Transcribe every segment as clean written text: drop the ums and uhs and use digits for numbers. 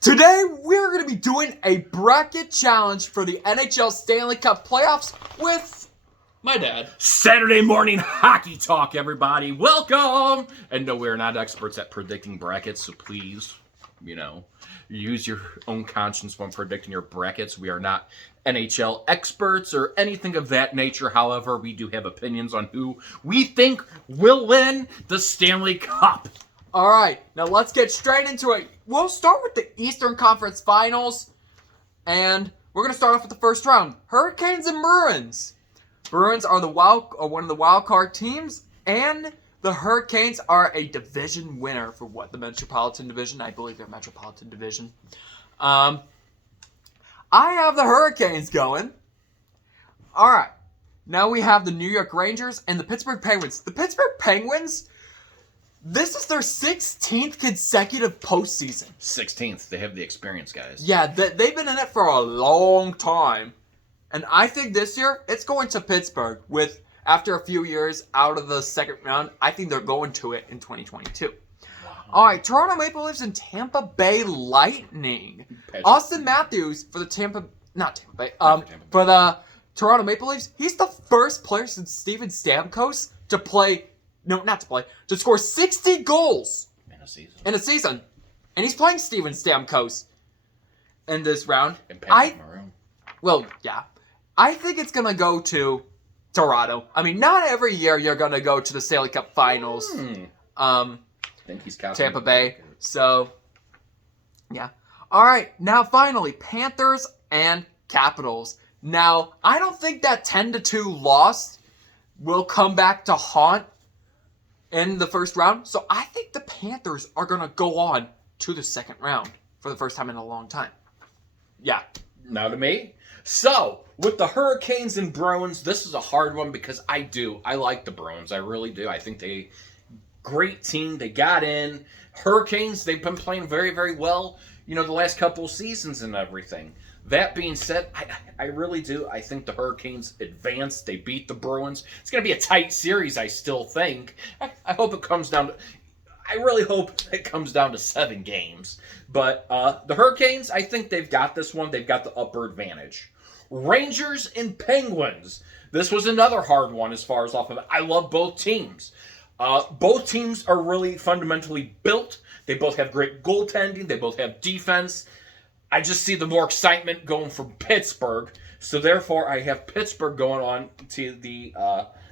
Today, we're going to be doing a bracket challenge for the NHL Stanley Cup playoffs with my dad. Saturday morning hockey talk, everybody. Welcome! And no, we're not experts at predicting brackets, so please, use your own conscience when predicting your brackets. We are not NHL experts or anything of that nature. However, we do have opinions on who we think will win the Stanley Cup. All right, now let's get straight into it. We'll start with the Eastern Conference Finals, and we're going to start off with the first round. Hurricanes and Bruins. Bruins are one of the wild card teams, and the Hurricanes are a division winner for the Metropolitan Division. I believe they're Metropolitan Division. I have the Hurricanes going. All right, now we have the New York Rangers and the Pittsburgh Penguins. The Pittsburgh Penguins, this is their 16th consecutive postseason. 16th. They have the experience, guys. Yeah, they've been in it for a long time. And I think this year, it's going to Pittsburgh. After a few years out of the second round, I think they're going to it in 2022. Wow. All right, Toronto Maple Leafs and Tampa Bay Lightning. Austin Matthews for the for the Toronto Maple Leafs, he's the first player since Steven Stamkos to score 60 goals in a season. And he's playing Steven Stamkos in this round. And Patrick Maroon. Well, yeah. I think it's going to go to Toronto. I mean, not every year you're going to go to the Stanley Cup Finals. I think he's counting Tampa Bay. So, yeah. All right. Now, finally, Panthers and Capitals. Now, I don't think that 10-2 loss will come back to haunt in the first round. So, I think the Panthers are going to go on to the second round for the first time in a long time. Yeah. Now to me. So, with the Hurricanes and Bruins, this is a hard one because I like the Bruins. I really do. I think great team. They got in. Hurricanes, they've been playing very, very well, the last couple of seasons and everything. That being said, I really do. I think the Hurricanes advanced. They beat the Bruins. It's going to be a tight series, I still think. I hope it comes down to... I really hope it comes down to 7 games. But the Hurricanes, I think they've got this one. They've got the upper advantage. Rangers and Penguins. This was another hard one as far as off of it. I love both teams. Both teams are really fundamentally built. They both have great goaltending. They both have defense. I just see the more excitement going for Pittsburgh. So therefore, I have Pittsburgh going on to the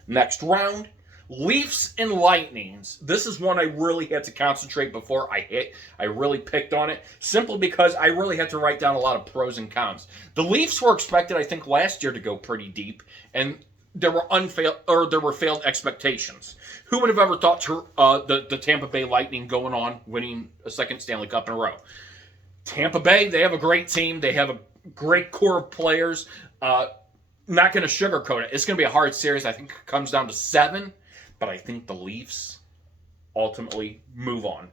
next round. Leafs and Lightnings. This is one I really had to concentrate before I really picked on it, simply because I really had to write down a lot of pros and cons. The Leafs were expected, I think, last year to go pretty deep, and there were failed expectations. Who would have ever thought the Tampa Bay Lightning going on winning a second Stanley Cup in a row? Tampa Bay, they have a great team. They have a great core of players. Not going to sugarcoat it. It's going to be a hard series. I think it comes down to 7. But I think the Leafs ultimately move on.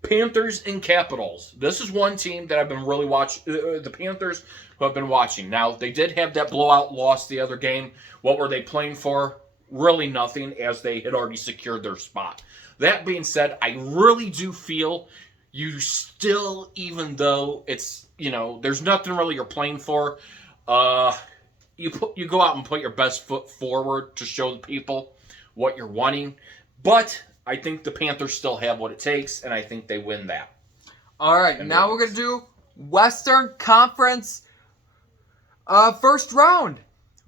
Panthers and Capitals. This is one team that I've been really watching. The Panthers who I've been watching. Now, they did have that blowout loss the other game. What were they playing for? Really nothing, as they had already secured their spot. That being said, I really do feel you still, even though it's, there's nothing really you're playing for, you go out and put your best foot forward to show the people what you're wanting. But I think the Panthers still have what it takes, and I think they win that. All right, now we're going to do Western Conference first round.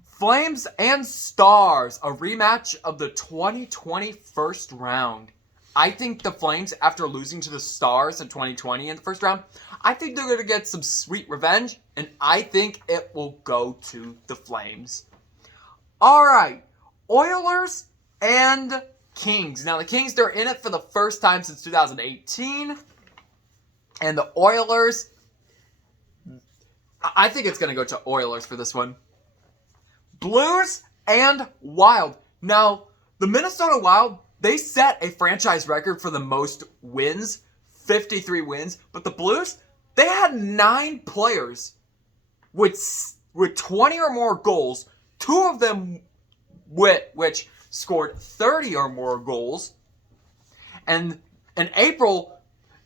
Flames and Stars, a rematch of the 2020 first round. I think the Flames, after losing to the Stars in 2020 in the first round, I think they're going to get some sweet revenge, and I think it will go to the Flames. All right, Oilers and Kings. Now, the Kings, they're in it for the first time since 2018. And the Oilers, I think it's going to go to Oilers for this one. Blues and Wild. Now, the Minnesota Wild, they set a franchise record for the most wins, 53 wins. But the Blues, they had 9 players with 20 or more goals. 2 of them which scored 30 or more goals. And in April,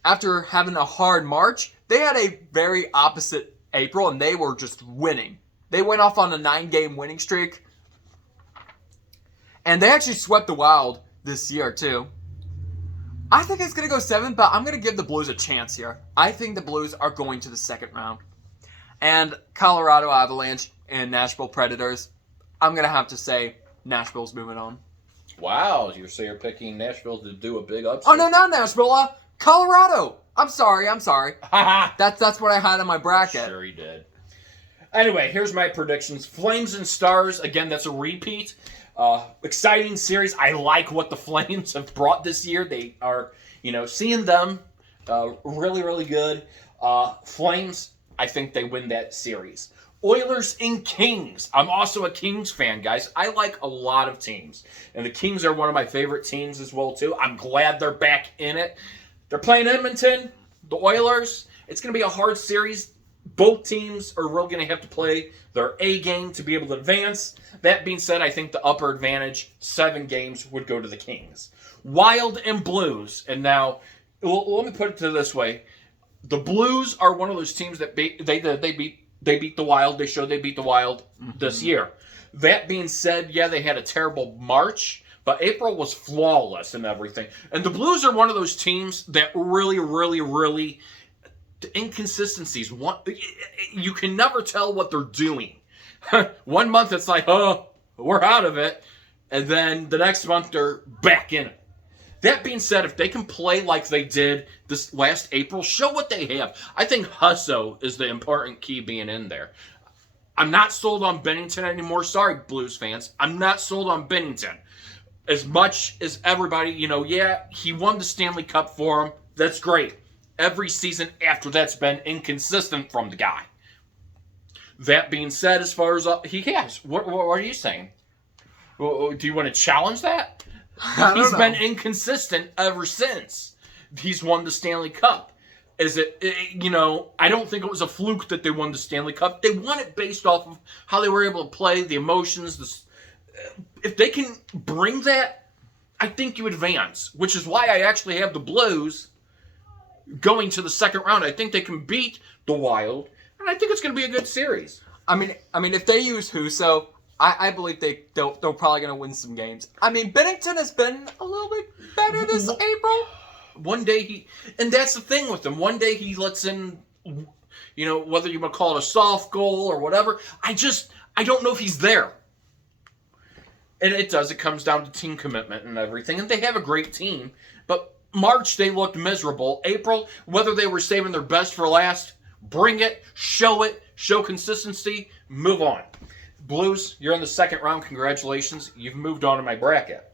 after having a hard March, they had a very opposite April, and they were just winning. They went off on a 9-game winning streak. And they actually swept the Wild this year, too. I think it's going to go 7, but I'm going to give the Blues a chance here. I think the Blues are going to the second round. And Colorado Avalanche and Nashville Predators, I'm going to have to say Nashville's moving on. Wow, so you're picking Nashville to do a big upset. Oh, no, not Nashville. Colorado. I'm sorry. Haha. That's what I had in my bracket. Sure he did. Anyway, here's my predictions. Flames and Stars, again, that's a repeat. Exciting series. I like what the Flames have brought this year. They are, seeing them really, really good. Flames, I think they win that series. Oilers and Kings. I'm also a Kings fan, guys. I like a lot of teams. And the Kings are one of my favorite teams as well, too. I'm glad they're back in it. They're playing Edmonton, the Oilers. It's going to be a hard series. Both teams are really going to have to play their A game to be able to advance. That being said, I think the upper advantage, 7 games, would go to the Kings. Wild and Blues. And now, let me put it to this way. The Blues are one of those teams that they beat the Wild. They showed they beat the Wild this year. That being said, yeah, they had a terrible March, but April was flawless and everything. And the Blues are one of those teams that really, really, really... the inconsistencies. You can never tell what they're doing. One month it's like, oh, we're out of it. And then the next month they're back in it. That being said, if they can play like they did this last April, show what they have. I think Husso is the important key being in there. I'm not sold on Bennington anymore. Sorry, Blues fans. I'm not sold on Bennington. As much as everybody, yeah, he won the Stanley Cup for him. That's great. Every season after that's been inconsistent from the guy. That being said, as far as he has, what are you saying? Do you want to challenge that? He's been inconsistent ever since he's won the Stanley Cup. Is it, I don't think it was a fluke that they won the Stanley Cup. They won it based off of how they were able to play, the emotions. If they can bring that, I think you advance, which is why I actually have the Blues going to the second round. I think they can beat the Wild, and I think it's going to be a good series. I mean, if they use Husso, I believe they're probably going to win some games. I mean, Bennington has been a little bit better this April. One day and that's the thing with him. One day he lets in, whether you want to call it a soft goal or whatever. I don't know if he's there. And it comes down to team commitment and everything. And they have a great team, but March, they looked miserable. April, whether they were saving their best for last, bring it, show consistency, move on. Blues, you're in the second round. Congratulations. You've moved on to my bracket.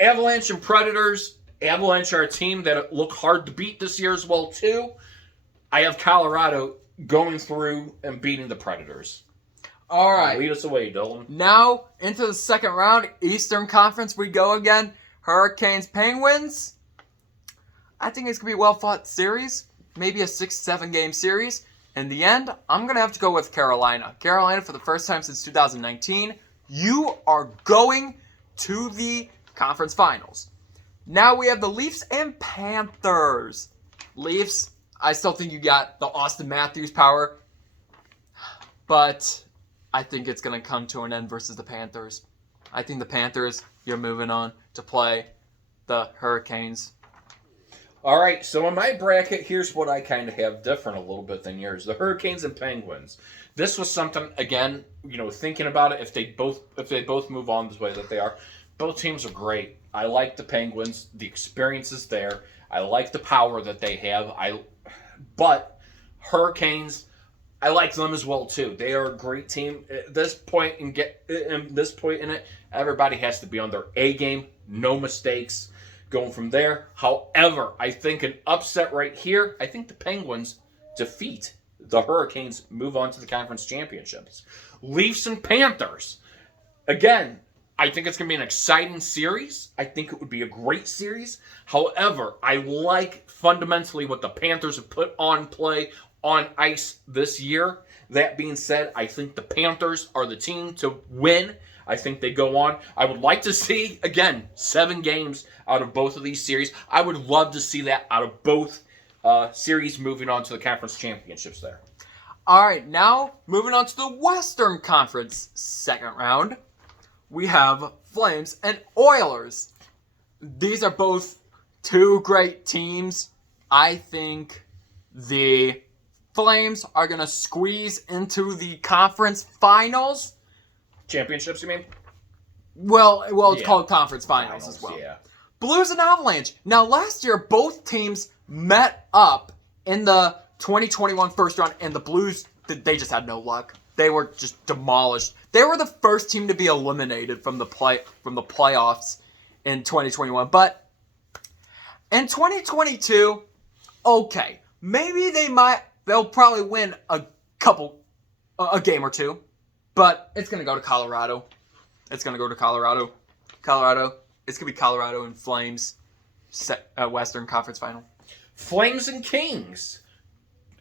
Avalanche and Predators. Avalanche are a team that look hard to beat this year as well, too. I have Colorado going through and beating the Predators. All right. Lead us away, Dylan. Now, into the second round, Eastern Conference we go again. Hurricanes, Penguins. I think it's going to be a well-fought series. Maybe a 6-7 game series. In the end, I'm going to have to go with Carolina. Carolina, for the first time since 2019, you are going to the conference finals. Now we have the Leafs and Panthers. Leafs, I still think you got the Austin Matthews power. But I think it's going to come to an end versus the Panthers. I think the Panthers, you're moving on to play the Hurricanes. All right, so in my bracket, here's what I kind of have different a little bit than yours. The Hurricanes and Penguins. This was something, again, thinking about it, if they both move on this way that they are, both teams are great. I like the Penguins. The experience is there. I like the power that they have. But Hurricanes, I like them as well too. They are a great team. At this point in it, everybody has to be on their A game. No mistakes. Going from there. However, I think an upset right here. I think the Penguins defeat the Hurricanes, move on to the conference championships. Leafs and Panthers. Again, I think it's going to be an exciting series. I think it would be a great series. However, I like fundamentally what the Panthers have put on play on ice this year. That being said, I think the Panthers are the team to win. I think they go on. I would like to see, again, 7 games out of both of these series. I would love to see that out of both series moving on to the conference championships there. All right, now moving on to the Western Conference second round, we have Flames and Oilers. These are both two great teams. I think the Flames are going to squeeze into the conference finals. Championships, you mean? Well, it's called conference finals as well. Yeah. Blues and Avalanche. Now, last year, both teams met up in the 2021 first round, and the Blues, they just had no luck. They were just demolished. They were the first team to be eliminated from the playoffs in 2021. But in 2022, okay, maybe they'll probably win a game or two, but it's gonna go to Colorado. It's gonna go to Colorado. It's gonna be Colorado and Flames, Western Conference Final. Flames and Kings.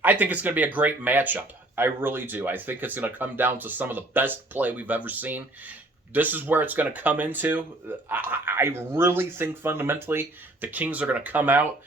I think it's going to be a great matchup. I really do. I think it's going to come down to some of the best play we've ever seen. This is where it's going to come into. I really think fundamentally the Kings are going to come out.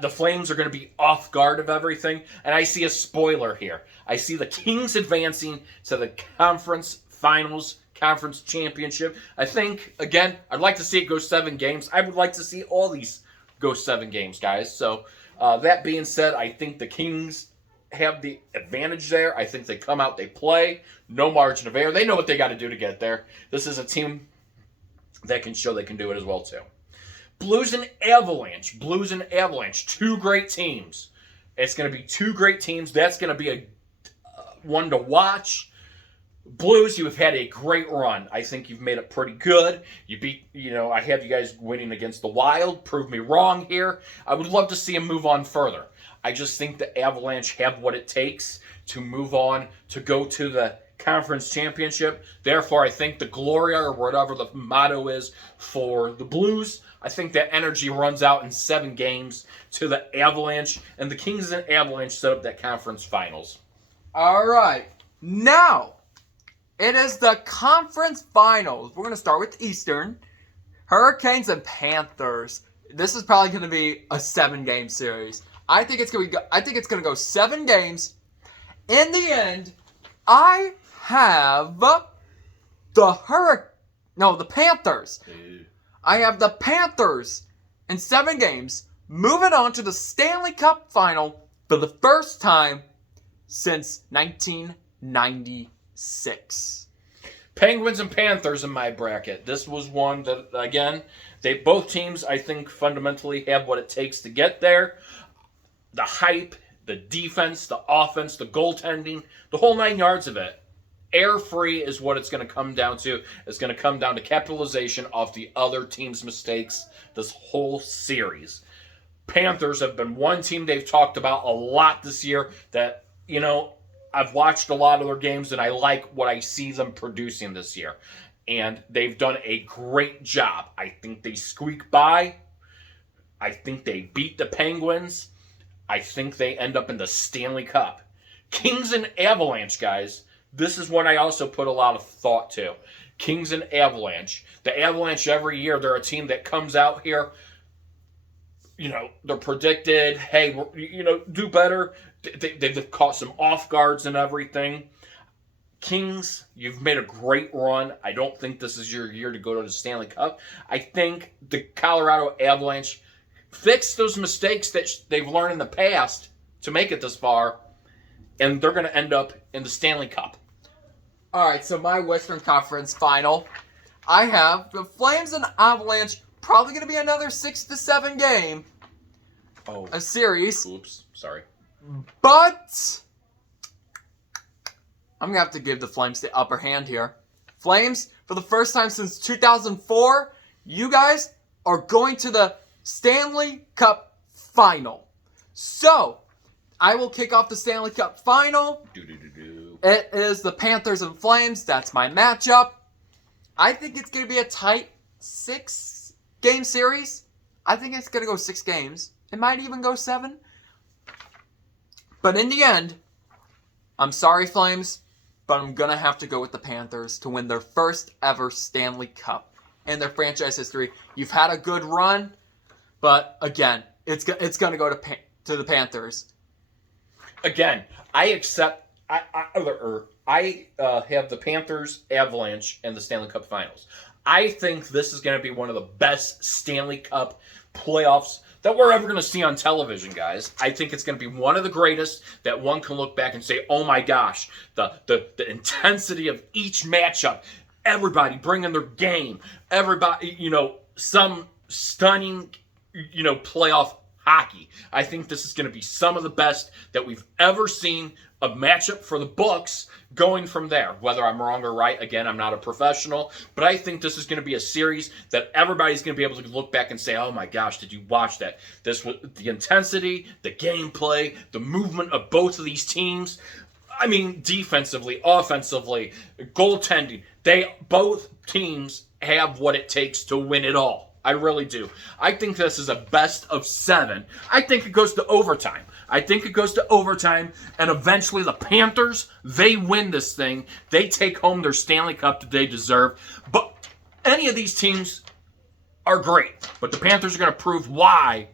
The Flames are going to be off guard of everything. And I see a spoiler here. I see the Kings advancing to the conference finals, conference championship. I think, again, I'd like to see it go 7 games. I would like to see all these go 7 games, guys. So that being said, I think the Kings have the advantage there. I think they come out, they play, no margin of error. They know what they got to do to get there. This is a team that can show they can do it as well, too. Blues and Avalanche. Blues and Avalanche. 2 great teams. It's going to be 2 great teams. That's going to be a one to watch. Blues, you have had a great run. I think you've made it pretty good. You beat, I have you guys winning against the Wild. Prove me wrong here. I would love to see them move on further. I just think the Avalanche have what it takes to move on, to go to the conference championship. Therefore, I think the Gloria, or whatever the motto is for the Blues, I think that energy runs out in 7 games to the Avalanche. And the Kings and Avalanche set up that conference finals. All right. Now, it is the conference finals. We're going to start with Eastern. Hurricanes and Panthers. This is probably going to be a 7-game series. I think it's going to go 7 games. In the end, I have the Panthers. I have the Panthers in 7 games, moving on to the Stanley Cup Final for the first time since 1996. Penguins and Panthers in my bracket. This was one that, again, both teams, I think, fundamentally have what it takes to get there. The hype, the defense, the offense, the goaltending, the whole 9 yards of it. Air free is what it's going to come down to. It's going to come down to capitalization of the other team's mistakes this whole series. Panthers have been one team they've talked about a lot this year that, I've watched a lot of their games, and I like what I see them producing this year. And they've done a great job. I think they squeak by. I think they beat the Penguins. I think they end up in the Stanley Cup. Kings and Avalanche, guys. This is one I also put a lot of thought to. Kings and Avalanche. The Avalanche, every year, they're a team that comes out here. They're predicted, hey, do better. They've caught some off guards and everything. Kings, you've made a great run. I don't think this is your year to go to the Stanley Cup. I think the Colorado Avalanche fix those mistakes that they've learned in the past to make it this far, and they're going to end up in the Stanley Cup. All right, so my Western Conference final, I have the Flames and Avalanche, probably going to be another 6 to 7 game, a series. Oops, sorry. But I'm going to have to give the Flames the upper hand here. Flames, for the first time since 2004, you guys are going to the Stanley Cup Final. So, I will kick off the Stanley Cup Final. It is the Panthers and Flames. That's my matchup. I think it's going to be a tight 6-game series. I think it's going to go 6 games. It might even go 7. But in the end, I'm sorry, Flames, but I'm going to have to go with the Panthers to win their first ever Stanley Cup in their franchise history. You've had a good run, but again, it's going to go to to the Panthers. Again, I accept. I have the Panthers, Avalanche, and the Stanley Cup Finals. I think this is going to be one of the best Stanley Cup playoffs that we're ever going to see on television, guys. I think it's going to be one of the greatest that one can look back and say, oh my gosh, the intensity of each matchup, everybody bringing their game, everybody, some stunning, playoff hockey. I think this is going to be some of the best that we've ever seen. A matchup for the books going from there. Whether I'm wrong or right, again, I'm not a professional, but I think this is going to be a series that everybody's going to be able to look back and say, oh my gosh, did you watch that? This was the intensity, the gameplay, the movement of both of these teams. I mean, defensively, offensively, goaltending. Both teams have what it takes to win it all. I really do. I think this is a best of 7. I think it goes to overtime. And eventually the Panthers, they win this thing. They take home their Stanley Cup that they deserve. But any of these teams are great. But the Panthers are going to prove why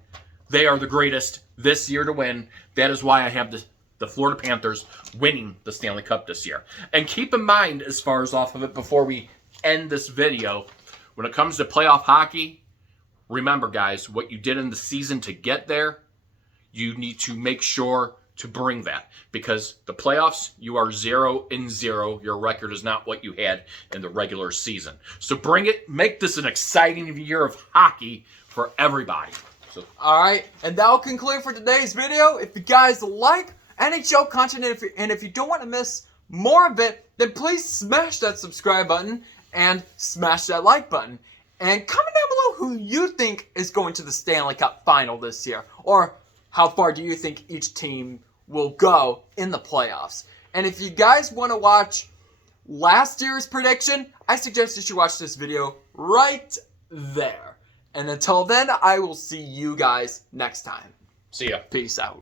they are the greatest this year to win. That is why I have the Florida Panthers winning the Stanley Cup this year. And keep in mind, as far as off of it, before we end this video, when it comes to playoff hockey, remember, guys, what you did in the season to get there, you need to make sure to bring that. Because the playoffs, you are 0-0. Your record is not what you had in the regular season. So bring it. Make this an exciting year of hockey for everybody. All right, and that will conclude for today's video. If you guys like NHL content, and if you don't want to miss more of it, then please smash that subscribe button and smash that like button. And comment down below who you think is going to the Stanley Cup Final this year, or how far do you think each team will go in the playoffs. And if you guys want to watch last year's prediction, I suggest you should watch this video right there. And until then, I will see you guys next time. See ya. Peace out.